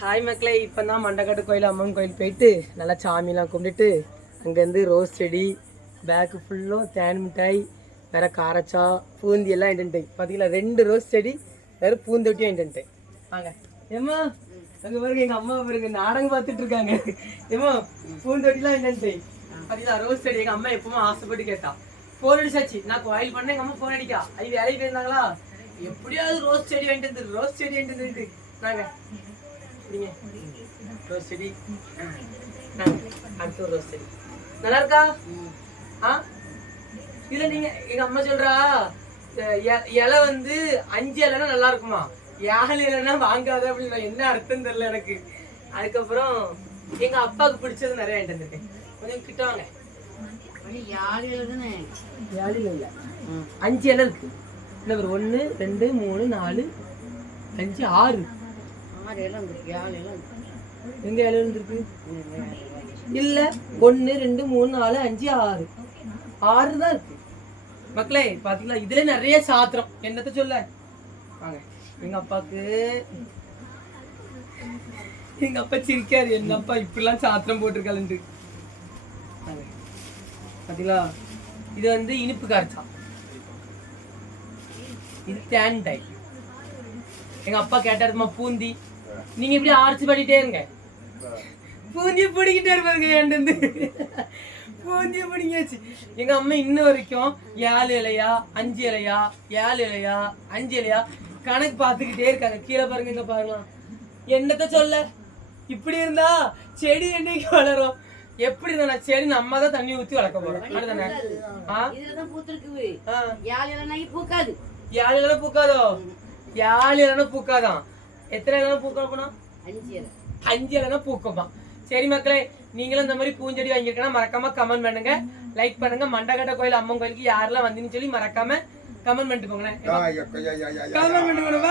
Hi மக்களே, இப்போ தான் மண்டக்காட்டு கோயில் அம்மன் கோயில் போயிட்டு நல்லா சாமிலாம் கும்பிட்டுட்டு அங்கேருந்து ரோஸ் செடி பேக்கு ஃபுல்லும் தேன் மிட்டாய் வேறு காரச்சா பூந்தி எல்லாம் வாங்கிட்டுட்டேன். பார்த்தீங்களா 2 ரோஸ் செடி வேறு பூந்தொட்டியும் வாங்கிட்டுட்டேன். வாங்க ஏம்மா, அங்கே பாருங்க எங்கள் அம்மா பாருங்க நாடகம் பார்த்துட்டு இருக்காங்க. ஏம்மா பூந்தொட்டிலாம் வாங்கிட்டுட்டேன். பார்த்தீங்களா ரோஸ் செடி எங்கள் அம்மா எப்பவுமே ஆசைப்பட்டு கேட்டா. ஃபோன் அடிச்சாச்சு, நான் கோயில் பண்ணேன். எங்கள் அம்மா ஃபோன் அடிக்கா, அது வேலைக்கு போயிருந்தாங்களா, எப்படியாவது ரோஸ் செடி வாங்கிட்டு ரோஸ் செடி வாங்கிட்டு நாங்கள் ரோஸ் செடி. அடுத்த ஒரு ரோஸ் செடி நல்லா இருக்கா? இல்ல நீங்க எங்க அம்மா சொல்றா இலை வந்து 5 இலைன்னா நல்லா இருக்குமா, 7 இலைன்னா வாங்காத அப்படின்னு. என்ன அர்த்தம் தெரியல எனக்கு. அதுக்கப்புறம் எங்க அப்பாவுக்கு பிடிச்சது நிறைய வாங்கிட்டு வந்திருக்கேன். கொஞ்சம் கிட்ட வாங்க. 7 இலை இல்ல, 5 இலை இருக்கு. என்ன ஒரு 1 2 3 4 5 6 எங்க இலை இருந்திருக்கு? இல்ல 1 2 3 4 5 6 தான் இருக்கு மக்களே. பாத்தீங்களா இதுல நிறைய சாத்திரம். என்னத்த சொல்ல வாங்க. எங்க அப்பாக்கு எங்க அப்பா சிரிக்காரு, என்னப்பா இப்படிலாம் சாத்திரம் போட்டிருக்காளுன்ட்டு. பாத்தீங்களா இது வந்து இனிப்பு காய்ச்சா, இது தேன் டாய். எங்க அப்பா கேட்டாருமா பூந்தி, நீங்க இப்படி ஆர்ச்சி பண்ணிட்டே இருங்க, பூந்திய பிடிக்கிட்டே இருப்பாருங்க. ஏண்டு பூந்திய பிடிங்காச்சு. எங்க அம்மா இன்ன வரைக்கும் 7 இலையா 5 இலையா 7 இலையா 5 இலையா கணக்கு பார்த்துக்கிட்டே இருக்காங்க. கீழே பாருங்க, இங்க பாருங்க. என்னத்த சொல்ல, இப்படி இருந்தா செடி என்னைக்கு வளரும்? எப்படி இருந்தா செடி நம்ம தான் தண்ணி ஊத்தி வளர்க்க போறோம். அதுதானே? 7 இலைனா பூக்காதோ? 7 இலைனா பூக்காதான். எத்தனை இலைனா பூக்க போனா? 5 இலைனா பூக்குமா. சரி மக்களே, நீங்களும் இந்த மாதிரி பூஞ்செடி வாங்கியிருக்கா மறக்காம கமெண்ட் பண்ணுங்க, லைக் பண்ணுங்க. மண்டக்காட்டு கோயில் அம்மன் கோயிலுக்கு யாரெல்லாம் வந்தீங்கன்னு சொல்லி மறக்காம கமெண்ட் பண்ணிட்டு போங்களேன். கமெண்ட் பண்ணிட்டு போங்க.